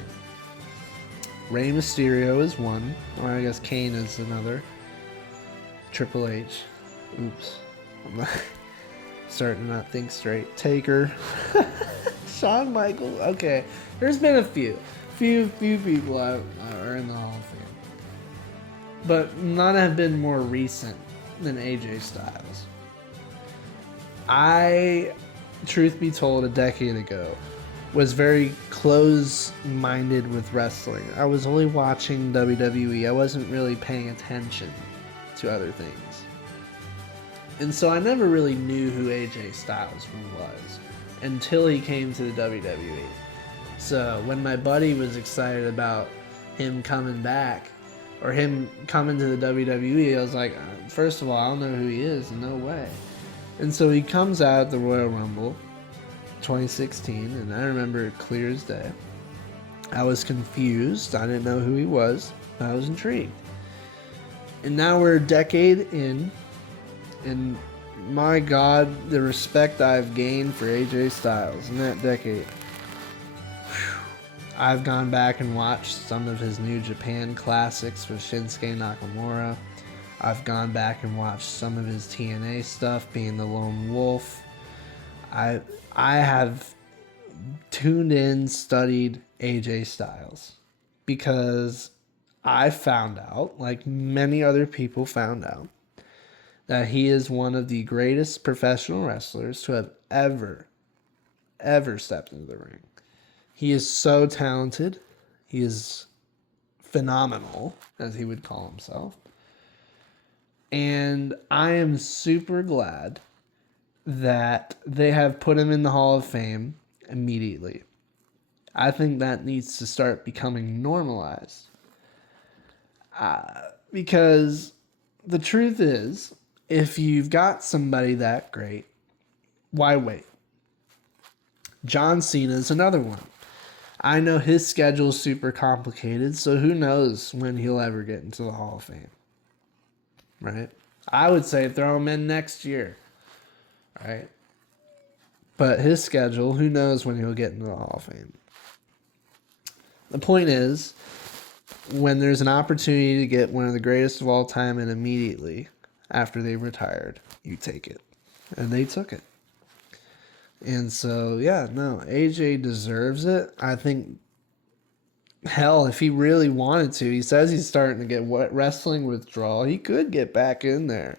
Rey Mysterio is one, or I guess Kane is another. Triple H. Oops. I'm starting to not think straight. Taker. Shawn Michaels. Okay. There's been a few people are in the Hall of Fame. But none have been more recent than AJ Styles. I, truth be told, a decade ago, was very close-minded with wrestling. I was only watching WWE. I wasn't really paying attention to other things. And so I never really knew who AJ Styles was until he came to the WWE. So when my buddy was excited about him coming back, or him coming to the WWE, I was like, first of all, I don't know who he is, no way. And so he comes out at the Royal Rumble 2016, and I remember it clear as day. I was confused. I didn't know who he was. I was intrigued. And now we're a decade in, and my God, the respect I've gained for AJ Styles in that decade. I've gone back and watched some of his New Japan classics with Shinsuke Nakamura. I've gone back and watched some of his TNA stuff, being the Lone Wolf. I have tuned in, studied AJ Styles because I found out, like many other people found out, that he is one of the greatest professional wrestlers to have ever stepped into the ring. He is so talented. He is phenomenal, as he would call himself. And I am super glad that they have put him in the Hall of Fame immediately. I think that needs to start becoming normalized. Because the truth is, if you've got somebody that great, why wait? John Cena is another one. I know his schedule's super complicated, so who knows when he'll ever get into the Hall of Fame. Right? I would say throw him in next year. Right? But his schedule, who knows when he'll get into the Hall of Fame. The point is, when there's an opportunity to get one of the greatest of all time in immediately after they retired, you take it. And they took it. And so, yeah, no, AJ deserves it. I think, hell, if he really wanted to, he says he's starting to get wrestling withdrawal. He could get back in there.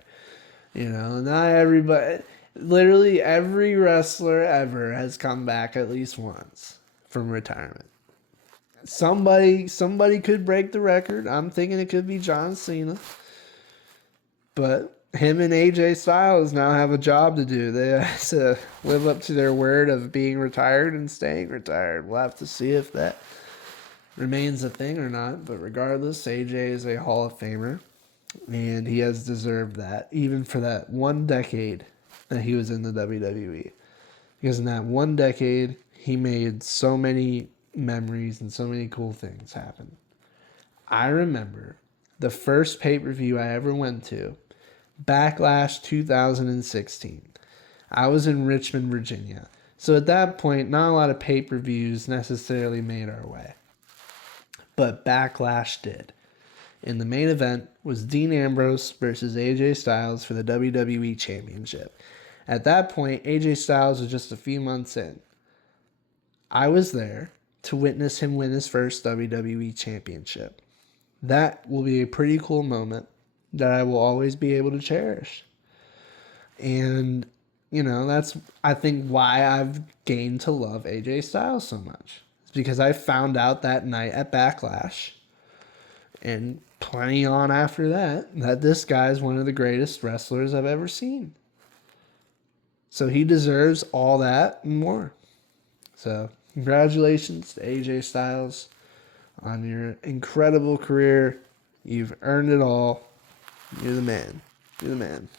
You know, not everybody, literally every wrestler ever has come back at least once from retirement. Somebody could break the record. I'm thinking it could be John Cena. But him and AJ Styles now have a job to do. They have to live up to their word of being retired and staying retired. We'll have to see if that remains a thing or not. But regardless, AJ is a Hall of Famer. And he has deserved that, even for that one decade that he was in the WWE. Because in that one decade, he made so many memories and so many cool things happen. I remember the first pay-per-view I ever went to, Backlash 2016. I was in Richmond, Virginia. So at that point, not a lot of pay-per-views necessarily made our way. But Backlash did. And the main event was Dean Ambrose versus AJ Styles for the WWE Championship. At that point, AJ Styles was just a few months in. I was there to witness him win his first WWE Championship. That will be a pretty cool moment that I will always be able to cherish. And, you know, that's, I think, why I've gained to love AJ Styles so much. It's because I found out that night at Backlash, and plenty on after that this guy is one of the greatest wrestlers I've ever seen. So he deserves all that and more. So congratulations to AJ Styles on your incredible career. You've earned it all. You're the man. You're the man.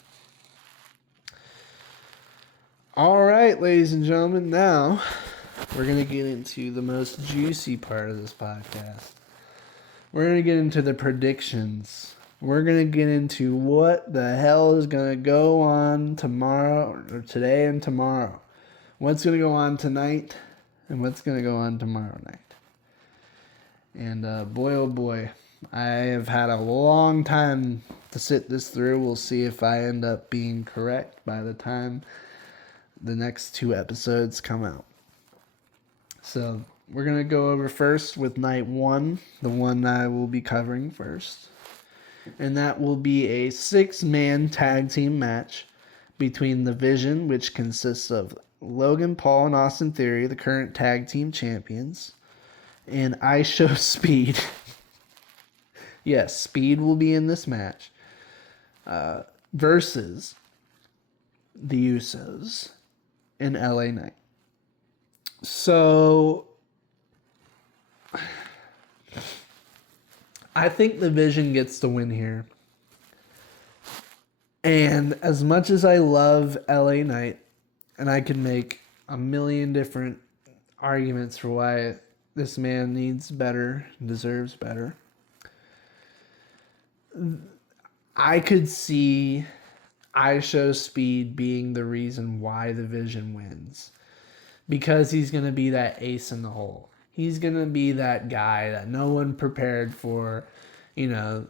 All right, ladies and gentlemen, now we're going to get into the most juicy part of this podcast. We're going to get into the predictions. We're going to get into what the hell is going to go on tomorrow, or today and tomorrow. What's going to go on tonight, and what's going to go on tomorrow night. And boy, oh boy, I have had a long time to sit this through. We'll see if I end up being correct by the time the next two episodes come out. So we're going to go over first with night one, the one I will be covering first. And that will be a 6-man tag team match between The Vision, which consists of Logan Paul and Austin Theory, the current tag team champions, and I Show Speed. Yes, Speed will be in this match. Versus the Usos and LA Knight. So I think the Vision gets the win here. And as much as I love LA Knight, and I could make a million different arguments for why this man needs better, deserves better, I could see Speed being the reason why the Vision wins. Because he's going to be that ace in the hole. He's going to be that guy that no one prepared for. You know,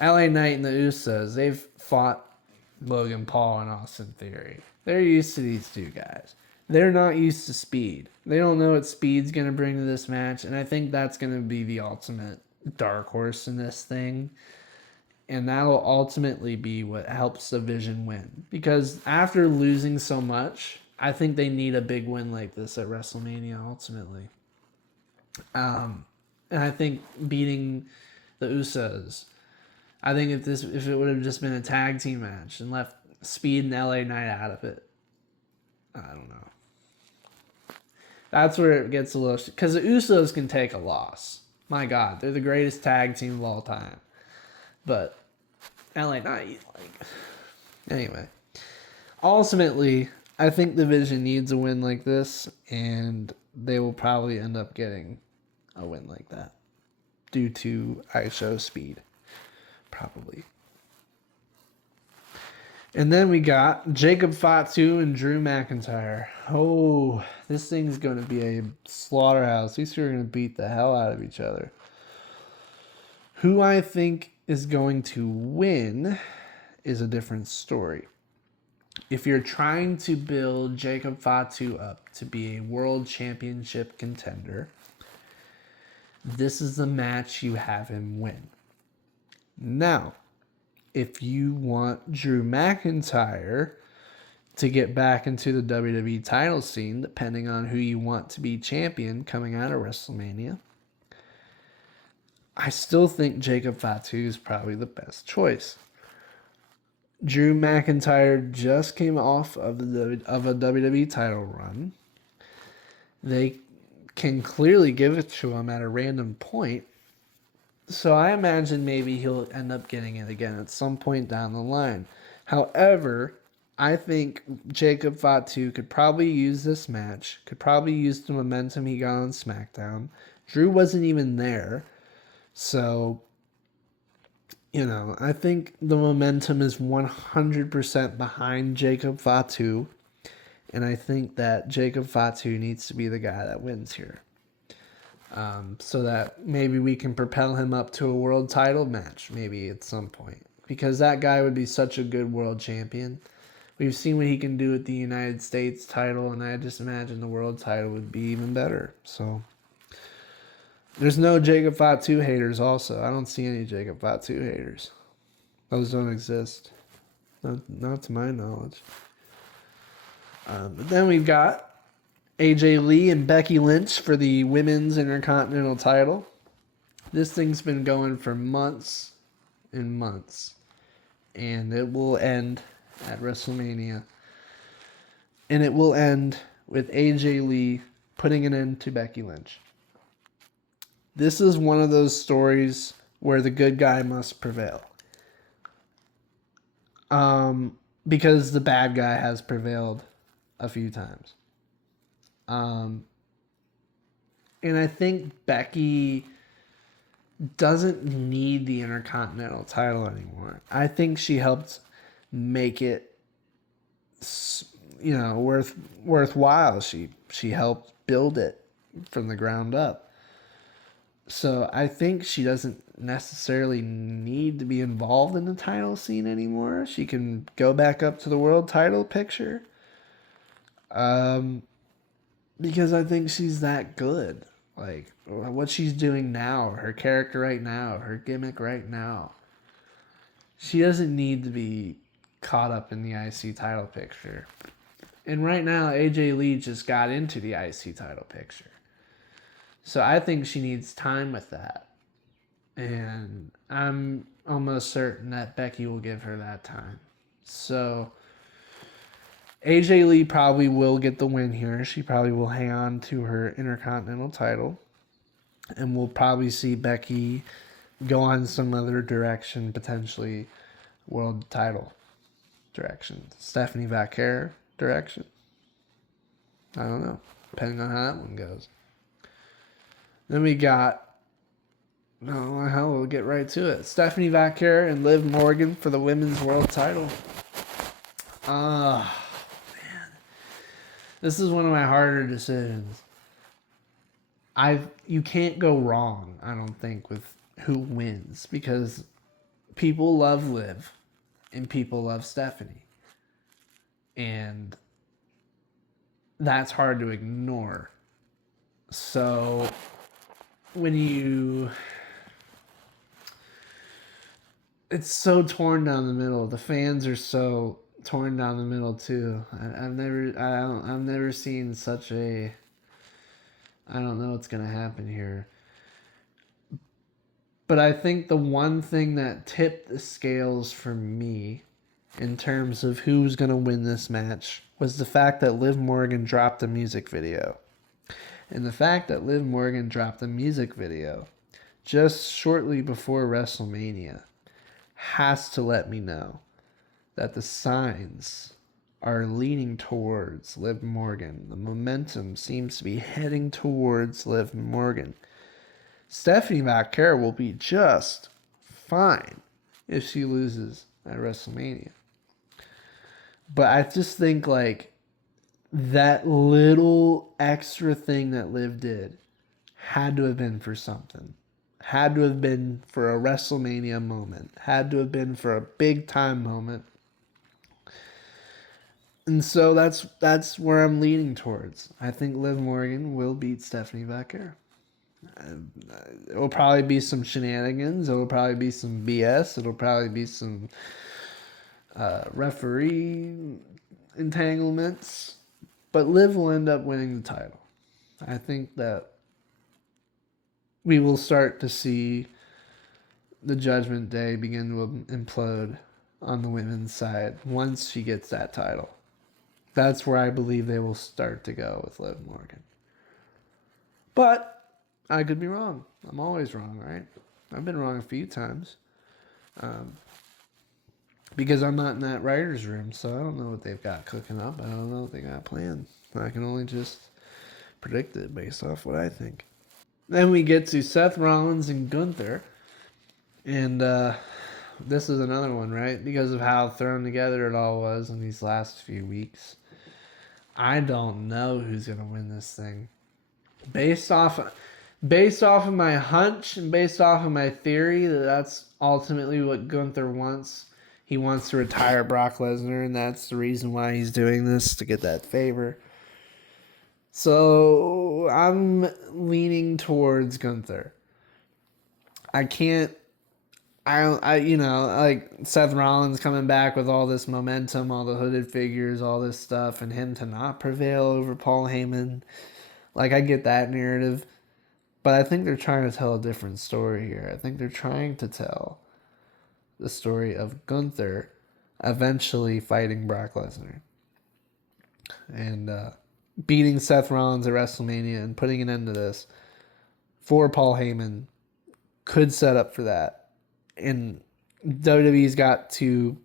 LA Knight and the Usos, they've fought Logan Paul and Austin Theory. They're used to these two guys. They're not used to Speed. They don't know what Speed's going to bring to this match, and I think that's going to be the ultimate dark horse in this thing. And that will ultimately be what helps the Vision win. Because after losing so much, I think they need a big win like this at WrestleMania ultimately. And I think beating the Usos, I think if it would have just been a tag team match and left Speed and LA Knight out of it, I don't know. That's where it gets a little... Because the Usos can take a loss. My God, they're the greatest tag team of all time. But LA Knight, anyway. Ultimately, I think the Vision needs a win like this, and they will probably end up getting a win like that due to ISO Speed, probably. And then we got Jacob Fatu and Drew McIntyre. Oh, this thing's going to be a slaughterhouse. These two are going to beat the hell out of each other. Who I think is going to win is a different story. If you're trying to build Jacob Fatu up to be a world championship contender, this is the match you have him win. Now, if you want Drew McIntyre to get back into the WWE title scene, depending on who you want to be champion coming out of WrestleMania, I still think Jacob Fatu is probably the best choice. Drew McIntyre just came off of a WWE title run. They can clearly give it to him at a random point. So I imagine maybe he'll end up getting it again at some point down the line. However, I think Jacob Fatu could probably use this match, could probably use the momentum he got on SmackDown. Drew wasn't even there. So, I think the momentum is 100% behind Jacob Fatu. And I think that Jacob Fatu needs to be the guy that wins here. So that maybe we can propel him up to a world title match, maybe at some point. Because that guy would be such a good world champion. We've seen what he can do with the United States title, and I just imagine the world title would be even better. So, there's no Jacob Fatu haters also. I don't see any Jacob Fatu haters. Those don't exist. Not to my knowledge. But then we've got AJ Lee and Becky Lynch for the Women's Intercontinental title. This thing's been going for months and months. And it will end at WrestleMania. And it will end with AJ Lee putting an end to Becky Lynch. This is one of those stories where the good guy must prevail. Because the bad guy has prevailed a few times. And I think Becky doesn't need the Intercontinental title anymore. I think she helped make it, worthwhile. She helped build it from the ground up. So I think she doesn't necessarily need to be involved in the title scene anymore. She can go back up to the world title picture. Because I think she's that good. Like, what she's doing now, her character right now, her gimmick right now. She doesn't need to be caught up in the IC title picture. And right now, AJ Lee just got into the IC title picture. So I think she needs time with that. And I'm almost certain that Becky will give her that time. So AJ Lee probably will get the win here. She probably will hang on to her Intercontinental title. And we'll probably see Becky go on some other direction, potentially world title direction. Stephanie Vaquer direction. I don't know, depending on how that one goes. Then we got, we'll get right to it. Stephanie Vaquer and Liv Morgan for the women's world title. Man. This is one of my harder decisions. You can't go wrong, I don't think, with who wins, because people love Liv and people love Stephanie. And that's hard to ignore. So it's so torn down the middle. The fans are so torn down the middle too. I've never seen such a. I don't know what's gonna happen here. But I think the one thing that tipped the scales for me in terms of who's gonna win this match was the fact that Liv Morgan dropped a music video. And the fact that Liv Morgan dropped a music video just shortly before WrestleMania has to let me know that the signs are leaning towards Liv Morgan. The momentum seems to be heading towards Liv Morgan. Stephanie McCare will be just fine if she loses at WrestleMania. But I just think like that little extra thing that Liv did had to have been for something. Had to have been for a WrestleMania moment. Had to have been for a big time moment. And so that's where I'm leaning towards. I think Liv Morgan will beat Stephanie McCare. It will probably be some shenanigans. It will probably be some BS. It'll probably be some referee entanglements. But Liv will end up winning the title. I think that we will start to see the Judgment Day begin to implode on the women's side once she gets that title. That's where I believe they will start to go with Liv Morgan. But I could be wrong. I'm always wrong, right? I've been wrong a few times. Because I'm not in that writer's room, so I don't know what they've got cooking up. I don't know what they got planned. I can only just predict it based off what I think. Then we get to Seth Rollins and Gunther. And this is another one, right? Because of how thrown together it all was in these last few weeks. I don't know who's going to win this thing. Based off of my hunch and based off of my theory that that's ultimately what Gunther wants. He wants to retire Brock Lesnar, and that's the reason why he's doing this, to get that favor. So I'm leaning towards Gunther. Like Seth Rollins coming back with all this momentum, all the hooded figures, all this stuff, and him to not prevail over Paul Heyman. Like, I get that narrative, but I think they're trying to tell a different story here. I think they're trying to tell the story of Gunther eventually fighting Brock Lesnar and beating Seth Rollins at WrestleMania and putting an end to this for Paul Heyman could set up for that. And WWE's got to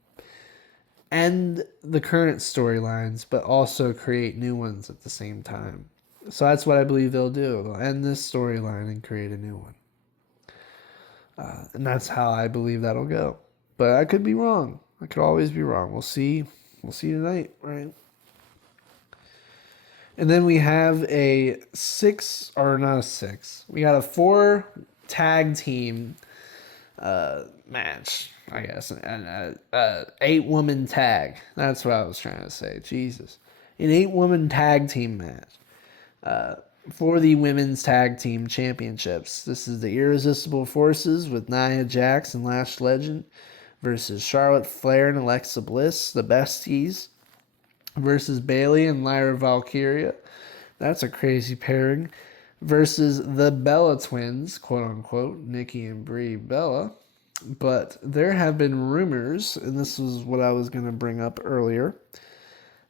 end the current storylines, but also create new ones at the same time. So that's what I believe they'll do. They'll end this storyline and create a new one. And that's how I believe that'll go. But I could be wrong. I could always be wrong. We'll see. We'll see tonight, right? And then we have we got a 4 tag team match, I guess. An 8-woman tag. That's what I was trying to say. Jesus. An 8-woman tag team match. For the Women's Tag Team Championships. This is the Irresistible Forces with Nia Jax and Lash Legend versus Charlotte Flair and Alexa Bliss, the Besties, versus Bayley and Lyra Valkyria. That's a crazy pairing. Versus the Bella Twins, quote unquote, Nikki and Brie Bella. But there have been rumors, and this was what I was going to bring up earlier,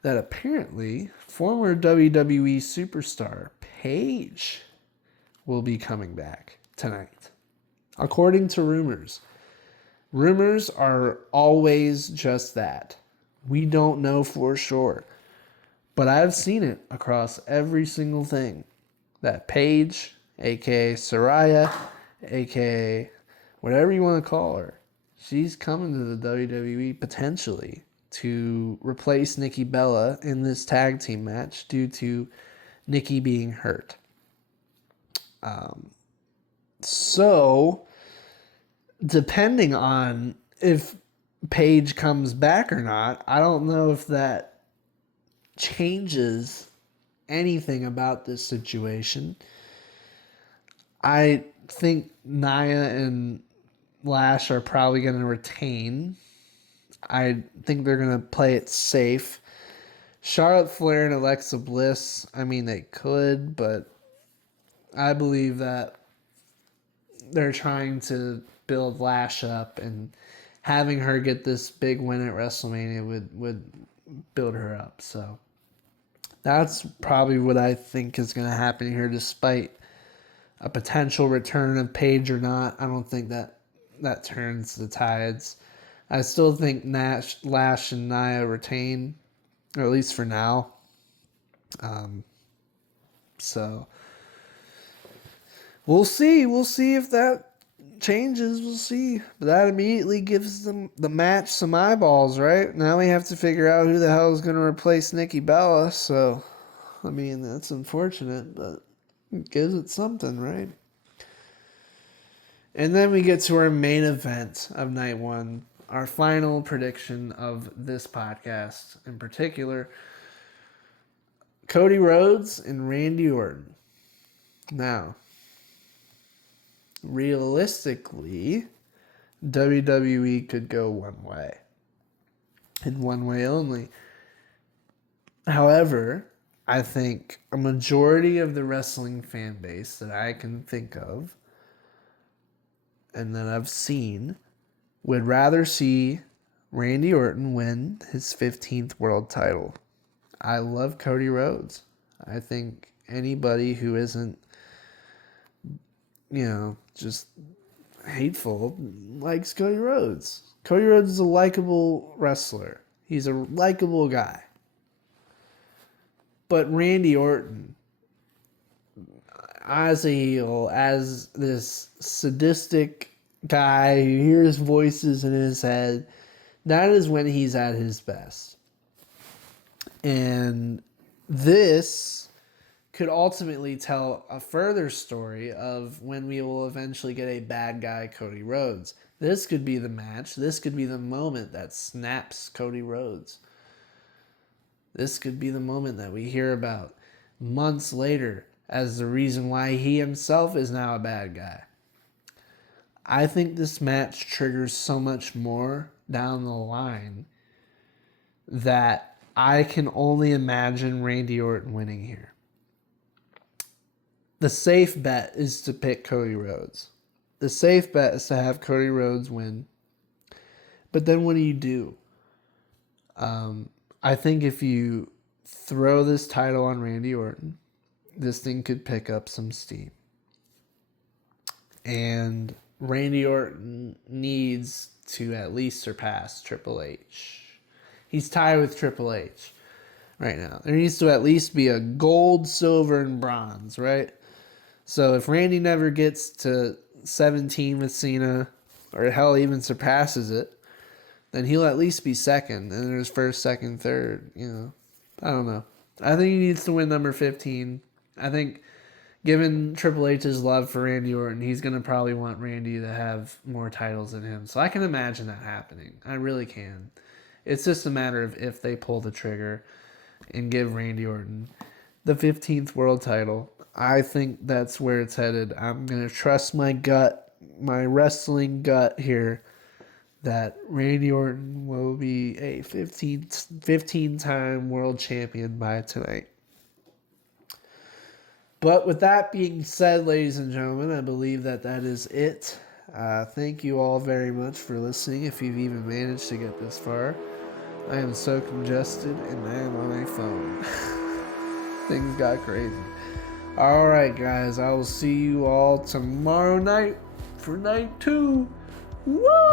that apparently former WWE superstar Paige will be coming back tonight. According to rumors. Rumors are always just that. We don't know for sure. But I've seen it across every single thing. That Paige, a.k.a. Saraya, a.k.a. whatever you want to call her, she's coming to the WWE potentially to replace Nikki Bella in this tag team match due to Nikki being hurt. So, depending on if Paige comes back or not, I don't know if that changes anything about this situation. I think Nia and Lash are probably going to retain. I think they're going to play it safe. Charlotte Flair and Alexa Bliss, I mean, they could, but I believe that they're trying to build Lash up, and having her get this big win at WrestleMania would build her up. So that's probably what I think is going to happen here, despite a potential return of Paige or not. I don't think that turns the tides. I still think Lash and Nia retain, or at least for now. So we'll see. We'll see if that changes. We'll see. But that immediately gives them the match some eyeballs, right? Now we have to figure out who the hell is going to replace Nikki Bella. So, I mean, that's unfortunate, but it gives it something, right? And then we get to our main event of night one, our final prediction of this podcast in particular, Cody Rhodes and Randy Orton. Now, realistically, WWE could go one way, and one way only. However, I think a majority of the wrestling fan base that I can think of and that I've seen would rather see Randy Orton win his 15th world title. I love Cody Rhodes. I think anybody who isn't, just hateful likes Cody Rhodes. Cody Rhodes is a likable wrestler. He's a likable guy. But Randy Orton, as a heel, as this sadistic guy who hears voices in his head, that is when he's at his best. And this could ultimately tell a further story of when we will eventually get a bad guy Cody Rhodes. This could be the match. This could be the moment that snaps Cody Rhodes. This could be the moment that we hear about months later as the reason why he himself is now a bad guy. I think this match triggers so much more down the line that I can only imagine Randy Orton winning here. The safe bet is to pick Cody Rhodes. The safe bet is to have Cody Rhodes win. But then what do you do? I think if you throw this title on Randy Orton, this thing could pick up some steam. And Randy Orton needs to at least surpass Triple H. He's tied with Triple H right now. There needs to at least be a gold, silver, and bronze, right? So if Randy never gets to 17 with Cena, or hell even surpasses it, then he'll at least be second. And there's first, second, third, I don't know. I think he needs to win number 15. I think given Triple H's love for Randy Orton, he's going to probably want Randy to have more titles than him. So I can imagine that happening. I really can. It's just a matter of if they pull the trigger and give Randy Orton the 15th world title. I think that's where it's headed. I'm going to trust my gut, my wrestling gut here, that Randy Orton will be a 15-time world champion by tonight. But with that being said, ladies and gentlemen, I believe that is it. Thank you all very much for listening, if you've even managed to get this far. I am so congested, and I am on a phone. Things got crazy. Alright, guys, I will see you all tomorrow night for night 2. Woo!